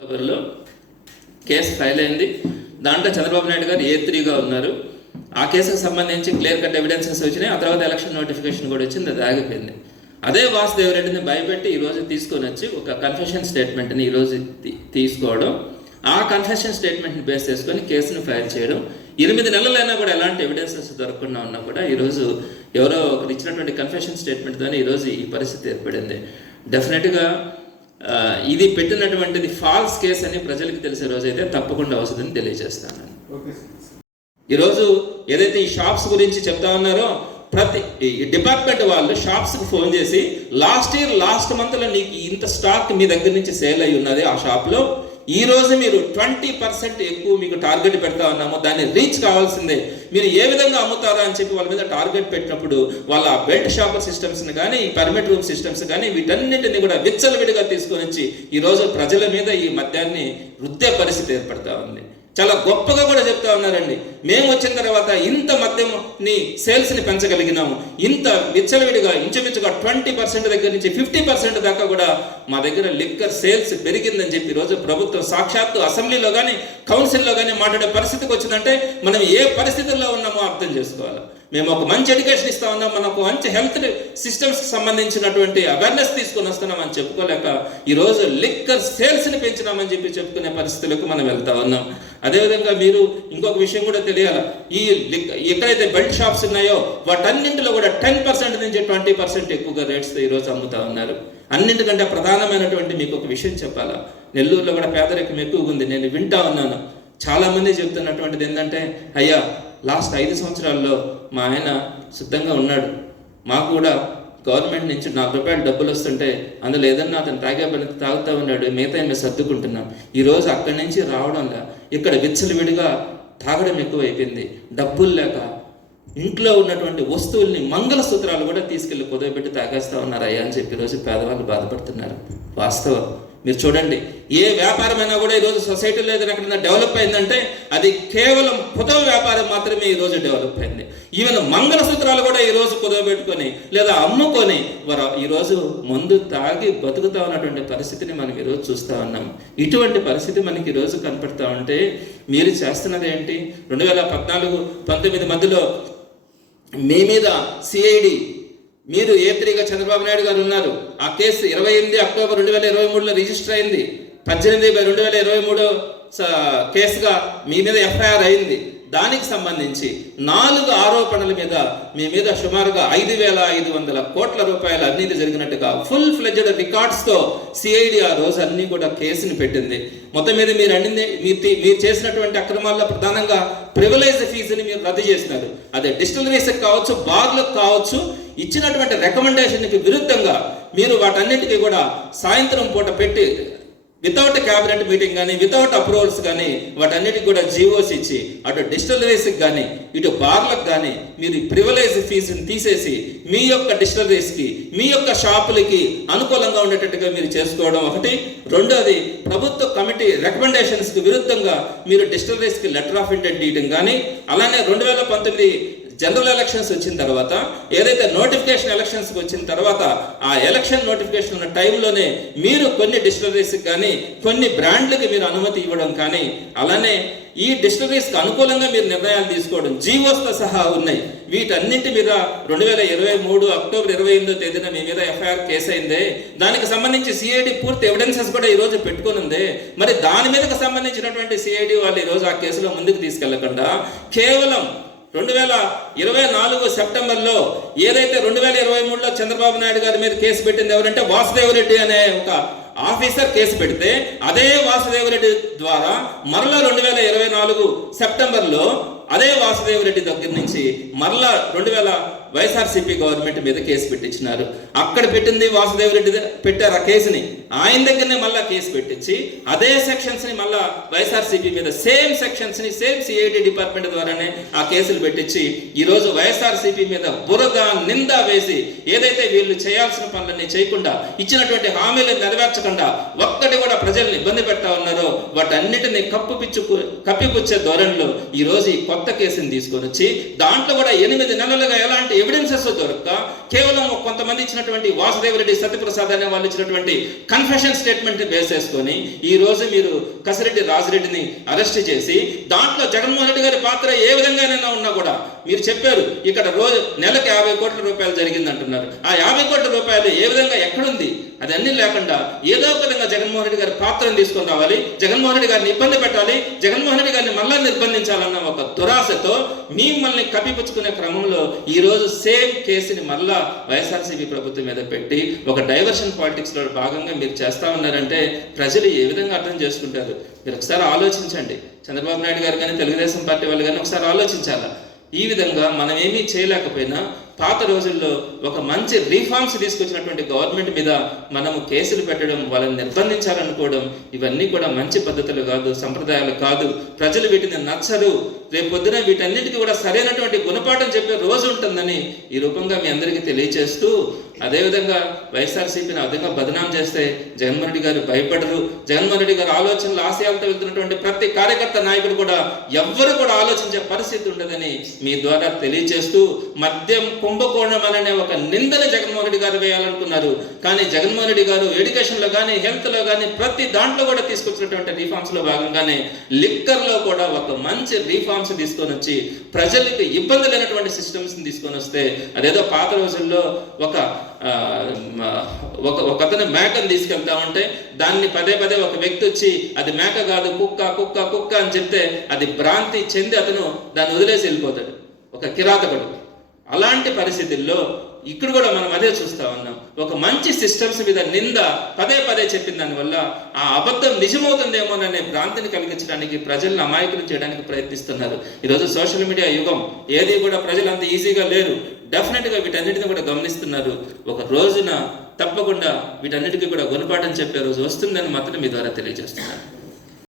అక్టోబర్లో case file అయింది. దాంట్లో చంద్రబాబు నాయుడు గారు A3గా ఉన్నారు. ఆ కేసుకు సంబంధించి క్లియర్ కట్ ఎవిడెన్సెస్ వచ్చినాయి. ఆ తర్వాత ఎలక్షన్ నోటిఫికేషన్ కూడా వచ్చింది, అది ఆగిపోయింది. అదే వాసుదేవ్ రెడ్డిని భయపెట్టి ఈరోజు తీసుకొని వచ్చి ఒక కన్ఫెషన్ స్టేట్మెంట్ని ఈరోజు తీసుకోవడం, ఆ కన్ఫెషన్ స్టేట్మెంట్ని బేస్ చేసుకొని కేసును ఫైల్ చేయడం, 8 నెలలైనా కూడా ఎలాంటి ఎవిడెన్సెస్ దొరకకుండా ఉన్నా కూడా ఈరోజు ఎవరో ఒకరు ఇచ్చినటువంటి కన్ఫెషన్ స్టేట్మెంట్తోనే ఈరోజు ఈ పరిస్థితి ఏర్పడింది. డెఫినెట్గా ఇది పెట్టినటువంటిది ఫాల్స్ కేసు అని ప్రజలకు తెలిసే రోజైతే తప్పకుండా వస్తుందని తెలియజేస్తాను. ఈరోజు ఏదైతే ఈ షాప్స్ గురించి చెప్తా ఉన్నారో, ప్రతి డిపార్ట్మెంట్ వాళ్ళు షాప్స్కి ఫోన్ చేసి లాస్ట్ మంత్లో నీకు ఇంత స్టాక్ మీ దగ్గర నుంచి సేల్ అయి ఉన్నది ఆ షాప్లో, ఈ రోజు మీరు 20% ఎక్కువ మీకు టార్గెట్ పెడతా ఉన్నాము, దాన్ని రీచ్ కావాల్సిందే, మీరు ఏ విధంగా అమ్ముతారా అని చెప్పి వాళ్ళ మీద టార్గెట్ పెట్టినప్పుడు వాళ్ళ బెల్ట్ షాప్ సిస్టమ్స్ని కానీ ఈ పర్మిట్ రూమ్ సిస్టమ్స్ కానీ వీటన్నిటిని కూడా విచ్చలవిడిగా తీసుకొని వచ్చి ఈరోజు ప్రజల మీద ఈ మద్యాన్ని రుద్దే పరిస్థితి ఏర్పడతా ఉంది. చాలా గొప్పగా కూడా చెప్తా ఉన్నారండి, మేము వచ్చిన తర్వాత ఇంత మద్యంని సేల్స్ని పెంచగలిగినాము, ఇంత విచ్చలవిడిగా ఇంచుమించుగా 20% దగ్గర నుంచి 50% దాకా కూడా మా దగ్గర లిక్కర్ సేల్స్ పెరిగిందని చెప్పి ఈరోజు ప్రభుత్వం సాక్షాత్తు అసెంబ్లీలో కానీ కౌన్సిల్లో కానీ మాట్లాడే పరిస్థితికి వచ్చిందంటే మనం ఏ పరిస్థితుల్లో ఉన్నామో అర్థం చేసుకోవాలి. మేము ఒక మంచి ఎడ్యుకేషన్ ఇస్తా ఉన్నాం, మనకు మంచి హెల్త్ సిస్టమ్స్కి సంబంధించినటువంటి అవేర్నెస్ తీసుకొని వస్తున్నామని చెప్పుకోలేక ఈరోజు లిక్కర్ సేల్స్ని పెంచినామని చెప్పి చెప్పుకునే పరిస్థితులకు మనం వెళ్తా ఉన్నాం. అదేవిధంగా మీరు ఇంకొక విషయం కూడా తెలియాలి, ఈ ఎక్కడైతే బెల్ట్ షాప్స్ ఉన్నాయో వాటన్నింటిలో కూడా 10% నుంచి 20% ఎక్కువగా రేట్స్తో ఈరోజు అమ్ముతా ఉన్నారు. అన్నింటికంటే ప్రధానమైనటువంటి మీకు ఒక విషయం చెప్పాలా, నెల్లూరులో కూడా పేదరికం ఎక్కువగా ఉంది. నేను వింటా ఉన్నాను, చాలామంది చెప్తున్నటువంటిది ఏంటంటే, అయ్యా లాస్ట్ 5 సంవత్సరాల్లో మా ఆయన శుద్ధంగా ఉన్నాడు, మాకు కూడా గవర్నమెంట్ నుంచి ₹4 డబ్బులు వస్తుంటే అందులో ఏదన్నా అతను తాగుతూ ఉన్నాడు, మిగతా మేము సర్దుకుంటున్నాం. ఈరోజు అక్కడి నుంచి రావడంలా ఇక్కడ విచ్చలవిడిగా తాగడం ఎక్కువైపోయింది, డబ్బులు లేక ఇంట్లో ఉన్నటువంటి వస్తువుల్ని మంగళసూత్రాలు కూడా తీసుకెళ్లి కుదవబెట్టి తాగేస్తా ఉన్నారు అయ్యా అని చెప్పి ఈరోజు పేదవాళ్ళు బాధపడుతున్నారు. వాస్తవం మీరు చూడండి, ఏ వ్యాపారమైనా కూడా ఈరోజు సొసైటీలో ఏదైనా ఎక్కడైనా డెవలప్ అయిందంటే అది కేవలం కుదవ వ్యాపారం మాత్రమే ఈరోజు డెవలప్ అయింది. ఈవెన్ మంగళసూత్రాలు కూడా ఈరోజు కుదవబెట్టుకొని లేదా అమ్ముకొని వారు ఈరోజు మందు తాగి బతుకుతా ఉన్నటువంటి పరిస్థితిని మనం ఈరోజు చూస్తూ ఉన్నాం. ఇటువంటి పరిస్థితి మనకి ఈరోజు కనపడతా ఉంటే మీరు చేస్తున్నది ఏంటి? 2014-19 మధ్యలో మీ మీద సిఐడి, మీరు A3గా చంద్రబాబు నాయుడు గారు ఉన్నారు, ఆ కేసు 28 అక్టోబర్ 2023లో రిజిస్టర్ అయింది. 18/2023 కేసుగా మీ మీద FIR అయింది. దానికి సంబంధించి 4 ఆరోపణల మీద మీ మీద సుమారుగా 5,500 కోట్ల రూపాయల అవినీతి జరిగినట్టుగా ఫుల్ ఫ్లెడ్జ్డ్ రికార్డ్స్తో సిఐడి ఆ రోజు అన్ని కూడా కేసుని పెట్టింది. మొత్తం మీద మీరు చేసినటువంటి అక్రమాల్లో ప్రధానంగా ప్రివిలేజ్ ఫీజుని మీరు రద్దు చేసినారు. అదే డిస్టిలరీస్కి కావచ్చు, బార్లకు కావచ్చు, ఇచ్చినటువంటి రికమెండేషన్కి విరుద్ధంగా మీరు వాటన్నిటికీ కూడా సాయంత్రం పూట పెట్టి వితౌట్ క్యాబినెట్ మీటింగ్ కానీ వితౌట్ అప్రూవల్స్ కానీ వాటన్నిటికి కూడా జీవోస్ ఇచ్చి అటు డిస్టిలరీస్కి కానీ ఇటు బార్లకు కానీ మీరు ప్రివిలేజ్ ఫీజుని తీసేసి మీ యొక్క డిస్టిలరీస్కి మీ యొక్క షాపులకి అనుకూలంగా ఉండేటట్టుగా మీరు చేసుకోవడం ఒకటి. రెండోది, ప్రభుత్వ కమిటీ రికమెండేషన్స్కి విరుద్ధంగా మీరు డిస్టిలరీస్కి లెటర్ ఆఫ్ ఇంటెంట్ ఇవ్వడం కానీ, అలానే 2019 జనరల్ ఎలక్షన్స్ వచ్చిన తర్వాత ఏదైతే నోటిఫికేషన్ ఎలక్షన్స్కి వచ్చిన తర్వాత ఆ ఎలక్షన్ నోటిఫికేషన్ ఉన్న టైంలోనే మీరు కొన్ని డిస్టిలరీస్కి కానీ కొన్ని బ్రాండ్లకి మీరు అనుమతి ఇవ్వడం కానీ, అలానే ఈ డిస్టిలరీస్కి అనుకూలంగా మీరు నిర్ణయాలు తీసుకోవడం జీవోస్తో సహా ఉన్నాయి. వీటన్నింటి మీద 2023 అక్టోబర్ 28వ తేదీన మీ మీద FIR కేసు అయిందే, దానికి సంబంధించి సిఐడి పూర్తి ఎవిడెన్సెస్ కూడా ఈరోజు పెట్టుకుని ఉంది. మరి దాని మీదకి సంబంధించినటువంటి సిఐడి వాళ్ళు ఈరోజు ఆ కేసులో ముందుకు తీసుకెళ్లకుండా కేవలం 2024 సెప్టెంబర్లో ఏదైతే 2023లో చంద్రబాబు నాయుడు గారి మీద కేసు పెట్టింది ఎవరంటే వాసుదేవ్ రెడ్డి అనే ఒక ఆఫీసర్ కేసు పెడితే, అదే వాసుదేవ్ రెడ్డి ద్వారా మరలా 2024 సెప్టెంబర్లో అదే వాసుదేవ్ రెడ్డి దగ్గర నుంచి మరలా 2000 వైఎస్ఆర్సీపీ గవర్నమెంట్ మీద కేసు పెట్టించినారు. అక్కడ పెట్టింది వాసుదేవ్ రెడ్డి పెట్టారు ఆ కేసుని, ఆయన దగ్గరనే మళ్ళా కేసు పెట్టించి అదే సెక్షన్స్ని మళ్ళా వైఎస్ఆర్సీపీ మీద సేమ్ సెక్షన్స్ని సేమ్ సిఐడి డిపార్ట్మెంట్ ద్వారానే ఆ కేసులు పెట్టించి ఈరోజు వైఎస్ఆర్సీపీ మీద బురద నింద వేసి ఏదైతే వీళ్ళు చేయాల్సిన పనులన్నీ చేయకుండా ఇచ్చినటువంటి హామీలను నెరవేర్చకుండా ఒక్కటి కూడా ప్రజల్ని ఇబ్బంది పెడతా ఉన్నారో వాటన్నిటిని కప్పిపుచ్చే ధోరణిలో ఈరోజు ఈ కొత్త కేసుని తీసుకొని వచ్చి దాంట్లో కూడా 8 నెలలుగా ఎలాంటి ఎవిడెన్సెస్ దొరక్క కేవలం కొంతమంది ఇచ్చినటువంటి వాసుదేవరెడ్డి, సత్యప్రసాద్ అనే వాళ్ళు ఇచ్చినటువంటి కన్ఫెషన్ స్టేట్మెంట్ బేస్ చేసుకొని ఈ రోజు మీరు కసిరెడ్డి రాజిరెడ్డిని అరెస్ట్ చేసి దాంట్లో జగన్మోహన్ రెడ్డి గారి పాత్ర ఏ విధంగానైనా ఉన్నా కూడా మీరు చెప్పారు ఇక్కడ రోజు నెలకు 50 కోట్ల రూపాయలు జరిగింది అంటున్నారు. ఆ 50 కోట్ల రూపాయలు ఏ విధంగా ఎక్కడుంది? అది అన్ని లేకుండా ఏదో ఒక విధంగా జగన్మోహన్ రెడ్డి గారి పాత్రను తీసుకొని రావాలి, జగన్మోహన్ రెడ్డి గారిని ఇబ్బంది పెట్టాలి, జగన్మోహన్ రెడ్డి గారిని మళ్ళా నిర్బంధించాలన్న ఒక దురాశతో మిమ్మల్ని కప్పిపుచ్చుకునే క్రమంలో ఈ రోజు సేమ్ కేసుని మళ్ళా వైఎస్ఆర్సీపీ ప్రభుత్వం మీద పెట్టి ఒక డైవర్షన్ పాలిటిక్స్ లో భాగంగా మీరు చేస్తా ఉన్నారంటే ప్రజలు ఏ విధంగా అర్థం చేసుకుంటారు? మీరు ఒకసారి ఆలోచించండి. చంద్రబాబు నాయుడు గారు కానీ తెలుగుదేశం పార్టీ వాళ్ళు కానీ ఒకసారి ఆలోచించాలా. ఈ విధంగా మనం ఏమీ చేయలేకపోయినా పాత రోజుల్లో ఒక మంచి రిఫార్మ్స్ తీసుకొచ్చినటువంటి గవర్నమెంట్ మీద మనము కేసులు పెట్టడం, వాళ్ళని నిర్బంధించాలనుకోవడం ఇవన్నీ కూడా మంచి పద్ధతులు కాదు, సంప్రదాయాలు కాదు. ప్రజలు వీటిని నచ్చరు. రేపు పొద్దున వీటన్నిటికీ కూడా సరైనటువంటి గుణపాఠం చెప్పే రోజు ఉంటుందని ఈ రూపంగా మీ అందరికీ తెలియచేస్తూ, అదేవిధంగా వైఎస్ఆర్సీపీని అధికంగా బదనాం చేస్తే జగన్మోహన్ రెడ్డి గారు భయపడరు. జగన్మోహన్ రెడ్డి గారు ఆలోచనలు, ఆశయాలతో వెళ్తున్నటువంటి ప్రతి కార్యకర్త నాయకుడు కూడా ఎవ్వరు కూడా ఆలోచించే పరిస్థితి ఉండదని మీ ద్వారా తెలియచేస్తూ, మద్యం కుంభకోణం అనే ఒక నిందను జగన్మోహన్ రెడ్డి గారు వేయాలనుకున్నారు. కానీ జగన్మోహన్ రెడ్డి గారు ఎడ్యుకేషన్లో కానీ, హెల్త్లో కానీ ప్రతి దాంట్లో కూడా తీసుకొచ్చినటువంటి రిఫార్మ్స్లో భాగంగానే లిక్కర్లో కూడా ఒక మంచి రిఫార్మ్స్ తీసుకొని వచ్చి ప్రజలకు ఇబ్బంది లేనటువంటి సిస్టమ్స్ని తీసుకొని వస్తే, అదేదో పాత రోజుల్లో ఒక అతను మేకను తీసుకెళ్తా ఉంటే దాన్ని పదే ఒక వ్యక్తి వచ్చి అది మేక కాదు కుక్క కుక్క కుక్క అని చెప్తే అది భ్రాంతి చెంది అతను దాన్ని వదిలేసి వెళ్ళిపోతాడు, ఒక కిరాతకుడు. అలాంటి పరిస్థితుల్లో ఇక్కడ కూడా మనం అదే చూస్తా ఉన్నాం. ఒక మంచి సిస్టమ్స్ మీద నింద పదే చెప్పిన దానివల్ల ఆ అబద్ధం నిజమవుతుందేమోననే భ్రాంతిని కలిగించడానికి, ప్రజలను అమాయకులు చేయడానికి ప్రయత్నిస్తున్నారు. ఈరోజు సోషల్ మీడియా యుగం, ఏది కూడా ప్రజలు అంత ఈజీగా లేరు. డెఫినెట్గా వీటన్నిటిని కూడా గమనిస్తున్నారు. ఒక రోజున తప్పకుండా వీటన్నిటికీ కూడా గుణపాఠం చెప్పే రోజు వస్తుందని మాత్రం మీ ద్వారా తెలియజేస్తున్నారు.